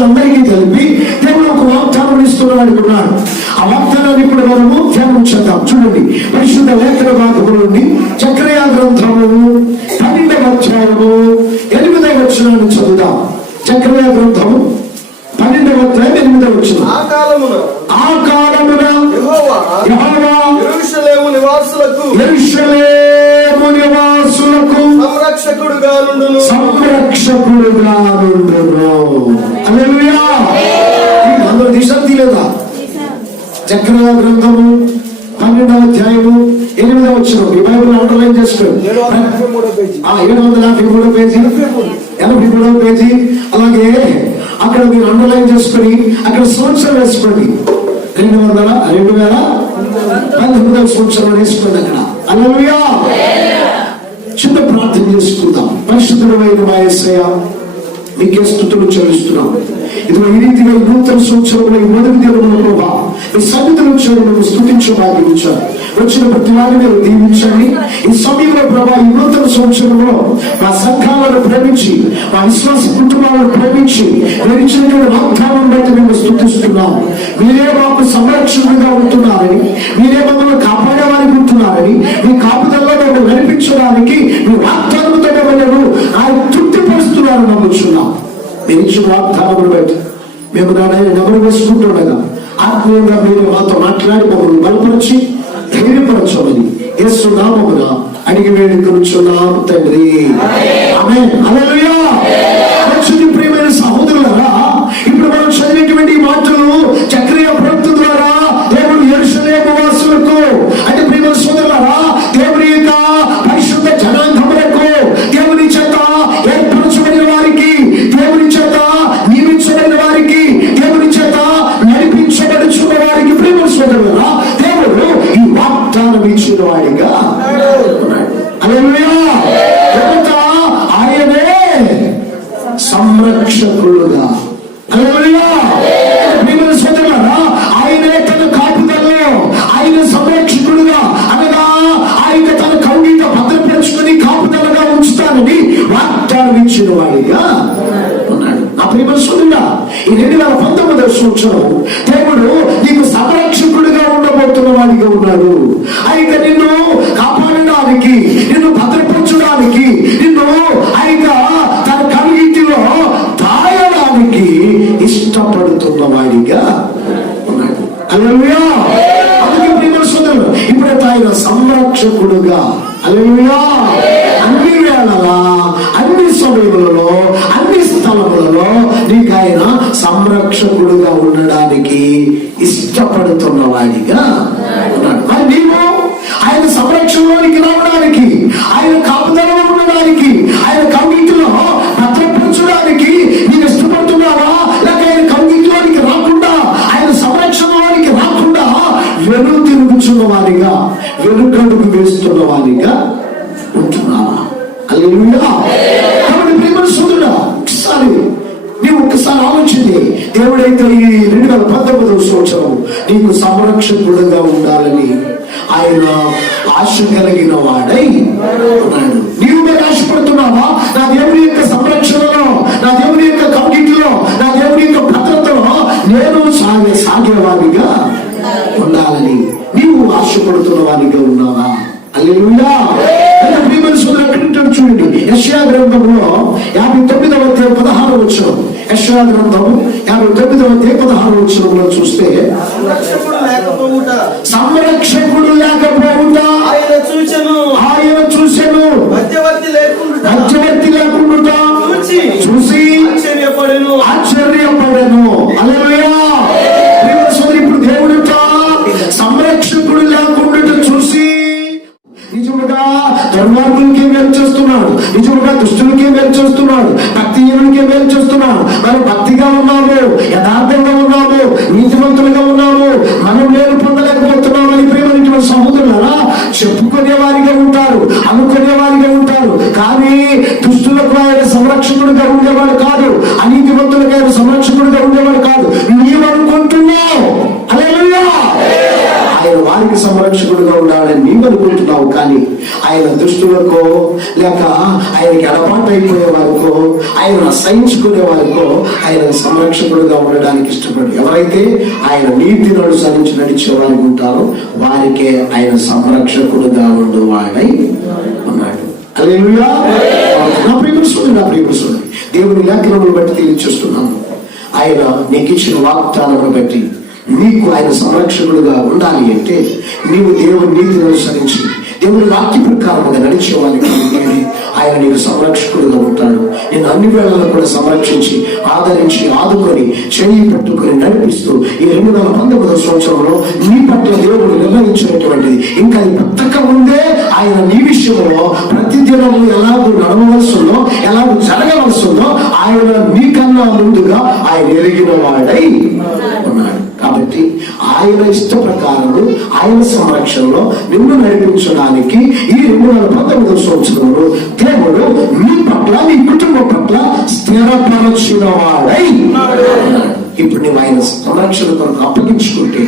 మనుషులందరికీ కలిపి దేవుడు ఒక వాగ్దానం ఇస్తున్నాడు ఉన్నాడు. ఆ వాగ్దానాన్ని ఇప్పుడు మనము ధ్యానం చేద్దాం. చూడండి, పరిశుద్ధ లేఖన భాగము నుండి జకర్యా గ్రంథము 12వ అధ్యాయము 8వ వచనాన్ని చదువుదాం. జకర్యా గ్రంథము 12వ అధ్యాయం 8వ వచనం. ఆ కాలమున యెహోవా యెరూషలేము నివాసులకు సంరక్షకుడుగా నుండును. హల్లెలూయా. అందరూ దిశంతి లేదా? జకర్యా గ్రంథము 12వ అధ్యాయము 8వ వచనం. ఈ బైబిల్ అండర్లైన్ చేసుకోండి. 753వ పేజీ 83వ పేజీ. అలాగే అక్కడ మీరు అండర్లైన్ చేసుకొని అక్కడ సంవత్సరం వేసుకోండి. 2019వ సంవత్సరం వేసుకోండి అక్కడ. హల్లెలూయా. చిన్న ప్రార్థన చేసుకుందాం. పరిశుద్ధమైన మా యేసయ్య, మీకే స్తుతులు చెల్లిస్తున్నాం. ఇదిగో ఈ రీతిగా నూతన సంవత్సరంలో ఈ మొదటి దినమున ప్రభా మీ సన్నిధిలో చేరును స్తుతించబాగించారు. వచ్చిన ప్రతి వారిని మీరు దీవించండి. ఈ సమయంలో ప్రభా ఈ నూతన సంవత్సరంలో మా సంఘాలను ప్రేమించి, మా విశ్వాస కుటుంబాలను ప్రేమించి మీరు ఇచ్చినటువంటి వాగ్దానం బట్టి మేము స్తుతిస్తున్నాం. మీరే మాకు సంరక్షణగా ఉంటున్నారని, మీరే మమ్మల్ని కాపాడేవారికి ఉంటున్నారని, మీ కాపుదల్లో మేము నడిపించడానికి మీ వాగ్దానంతో మేము తృప్తిపరుస్తున్నారు నమ్ముచున్నాం. మీరు ఇచ్చిన వాగ్దానములు బట్టి మేము నెమరు వేసుకుంటుండగా ఆత్మీయంగా మీరు మాతో మాట్లాడి మమ్మల్ని బలపరిచి ధైర్యపరచమని యేసు నామమున అడిగి వేడుకొనుచున్నాము తండ్రి. ఆమేన్. హల్లెలూయా. ప్రియమైన సహోదరులారా, ఇప్పుడు మనం చదివేటువంటి మాటలు జకర్యా ప్రవక్త ద్వారా దేవుడు యెరూషలేము వాసులకు, అంటే ప్రియమైన సోదరులారా, దేవుని యొక్క పరిశుద్ధ జనాంగములకు, దేవుని చేత ఏర్పరచబడిన వారికి, దేవుని చేత నియమించబడిన వారికి, దేవుని చేత నడిపించబడుచున్న వారికి, ప్రియమైన సోదరులారా, దేవుడు ఈ వాగ్దానం ఇచ్చిన వాడిగా హల్లెలూయా. ఆయనే సంరక్షకుడుగా, హల్లెలూయా. ప్రియమైన సోదరులారా, ఆయనే తన కాపుదలలో, ఆయన సంరక్షకుడుగా అనగా ఆయన తన కౌగిట భద్రపరుచుకుని కాపుదలగా ఉంచుతానని వాగ్దానం ఇచ్చిన వాడిగా ఉన్నాడు. నా ప్రియమైన సోదరుడా, ఈ 2019వ సంవత్సరం దేవుడు నీకు సంరక్షకుడిగా ఉండబోతున్న వాడిగా ఉన్నాడు. ఆయన నిన్ను కాపాడడానికి, నిన్ను భద్రపరచడానికి, నిన్ను ఆయన తన కవిటిలో దాయడానికి ఇష్టపడుతున్న వాడిగా ఉన్నాడు. హల్లెలూయా. అందుకే ప్రియమైన సోదరులు, ఇప్పుడైతే ఆయన సంరక్షకుడుగా, హల్లెలూయా, అన్ని వేళలా, అన్ని సమయములలో, అన్ని స్థలములలో నీకు ఆయన సంరక్షకుడుగా ఉండడానికి ఇష్టపడుతున్న వాడిగా ఉన్నాడు. మరి నీవు ఆయన సంరక్షణలోనికి రావడానికి, ఆయన కాపుదలలో ఉండడానికి, ఆయన కౌగిటిలో భద్రపరచడానికి నీవు ఇష్టపడుతున్నావా? లేక ఆయన కౌగిటిలోనికి రాకుండా, ఆయన సంరక్షణలోనికి రాకుండా వెను తిరుగుతున్న వారిగా, వెనుకడుగు వేస్తున్న వారిగా ఉంటున్నావా? హల్లెలూయా. కాబట్టి ప్రియమైన సోదరుడా, ఒక్కసారి ఆలోచించి, దేవుడైతే ఈ 2019వ సంవత్సరం నీకు సంరక్షకుడుగా ఉండాలని ఆయన ఆశ కలిగిన వాడై ఉన్నాడు. నీవు మీరు ఆశపడుతున్నావా? నా దేవుని యొక్క సంరక్షణలో, నా దేవుని యొక్క కౌగిటిలో, నా దేవుని యొక్క భద్రతలో నేను సాగేవాడిగా ఉండాలని నీవు ఆశపడుతున్న వాడిగా ఉన్నావా? హల్లెలూయా. ప్రియమైన సోదరుడు, చూడండి, యెషయా గ్రంథంలో 59వ అధ్యాయం 16వ వచనం. యెషయా గ్రంథము 59వ అధ్యాయం 16వ వచనంలో చూస్తే, సంరక్షకుడు లేకపోవుట ఆయన చూచెను, మధ్యవర్తి లేకుండా చూసి ఆశ్చర్యపడెను. హల్లెలూయా. ప్రియమైన సోదరుడు, ఇప్పుడు దేవుడు సంరక్షకుడు లేకుండా చూసి నిజముగా దుర్మార్గులకే మేలు చేస్తున్నాడు, నిజముగా దుష్టులకే మేలు చేస్తున్నాడు, భక్తిహీనులకే మేలు చేస్తున్నాడు. మనం భక్తిగా ఉన్నాము, యథార్థంగా ఉన్నాము, నీతివంతులుగా ఉన్నాము, మనం మేలు పొందలేకపోతున్నాము అని ప్రియమైన సహోదరులారా చెప్పుకునే వారిగా ఉంటారు, అనుకునే వారిగా ఉంటారు. కానీ దుష్టులకు ఆయన సంరక్షకుడిగా ఉండేవాడు కాదు, అనీతివంతులకు ఆయన సంరక్షకుడిగా ఉండేవాడు కాదు. నీవనుకుంటున్నావు. హల్లెలూయా. ఆయన వారికి సంరక్షకుడుగా ఉండాలని నీవు అనుకుంటున్నావు, కానీ ఆయన దుష్టులకో లేక ఆయనకి అలవాటు అయిపోయే వారికో ఆయన అసహించుకునే వారికో ఆయన సంరక్షకుడుగా ఉండడానికి ఇష్టపడు. ఎవరైతే ఆయన నీతిని అనుసరించి నడిచే వారికి ఉంటారో వారికే ఆయన సంరక్షకుడుగా ఉండేవాడై ఉన్నాడు. హల్లెలూయా. నా ప్రియపురుషుడు దేవుని లేఖనములు బట్టి తెలియచేస్తున్నాను, ఆయన నీకు ఇచ్చిన వాగ్దానమును బట్టి నీకు ఆయన సంరక్షకుడుగా ఉండాలి అంటే నీవు దేవుని నీతిని అనుసరించి దేవుని వాక్య ప్రకారంగా నడిచేవానికి ఆయన నీకు సంరక్షకుడుగా ఉంటాడు. నేను అన్ని వేళల్లో కూడా సంరక్షించి ఆదరించి ఆదుకొని చేయి పట్టుకొని నడిపిస్తూ ఈ 2019వ సంవత్సరంలో నీ పట్ల దేవుడు నిర్ణయించినటువంటిది ఇంకా అది పుట్టక ముందే ఆయన నీ విషయంలో ప్రతిదినము ఎలాగో నడవవలసిందో ఎలాగో జరగవలసిందో ఆయన నీకన్నా ముందుగా ఆయన ఎరిగిన వాడై ఉన్నాడు. కాబట్టి ఆయన ఇష్ట ప్రకారము ఆయన సంరక్షణలో నిన్ను నడిపించడానికి ఈ 2019వ సంవత్సరంలో దేవుడు నీ పట్ల నీ కుటుంబం పట్ల స్థిరపరచిన వాడై ఇప్పుడు నువ్వు ఆయన సంరక్షణ కొరకు అప్పగించుకుంటే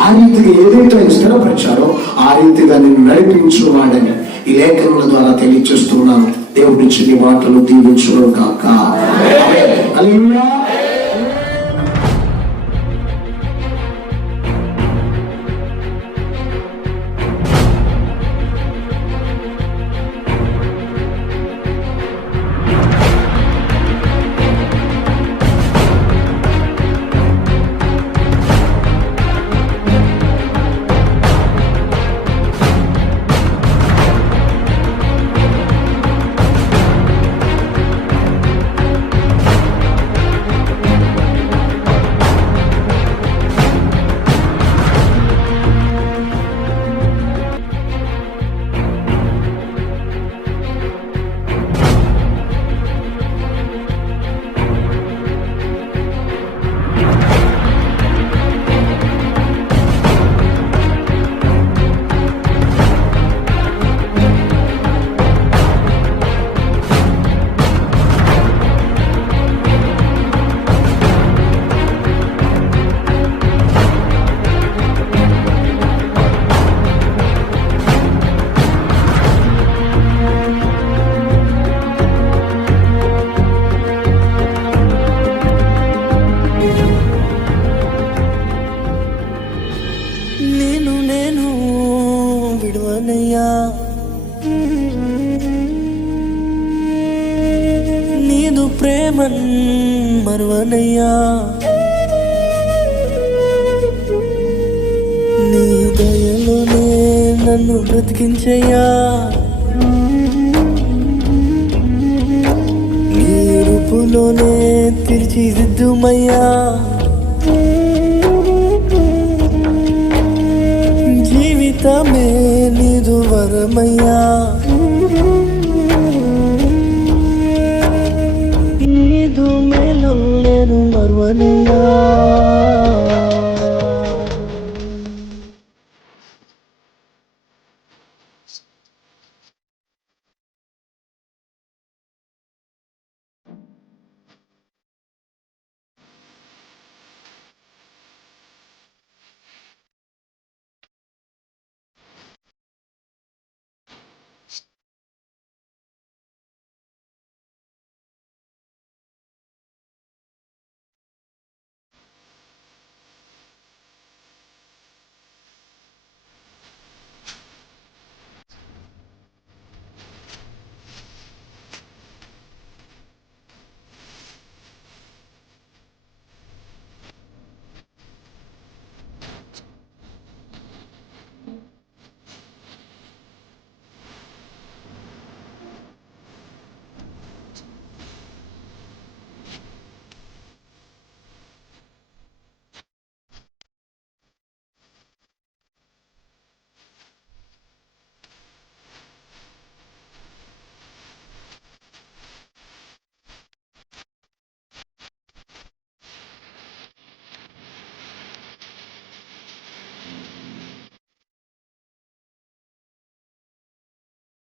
ఆ రీతిగా ఏదైతే ఆయన స్థిరపరిచారో ఆ రీతిగా నేను నడిపించువాడని ఈ లేఖనముల ద్వారా తెలియజేస్తున్నాను. దేవుడి చిన్ని మాటలు దీవించును కాక. హల్లెలూయా. విడువనయ్యా, నీదు ప్రేమన్ మరువనయ్యా, నీ దయలోనే నన్ను బ్రతికించయ్యా, నీ రూపులోనే తీర్చిదిద్దుమయ్యా, జీవితమే నీదు వరమయ్యా.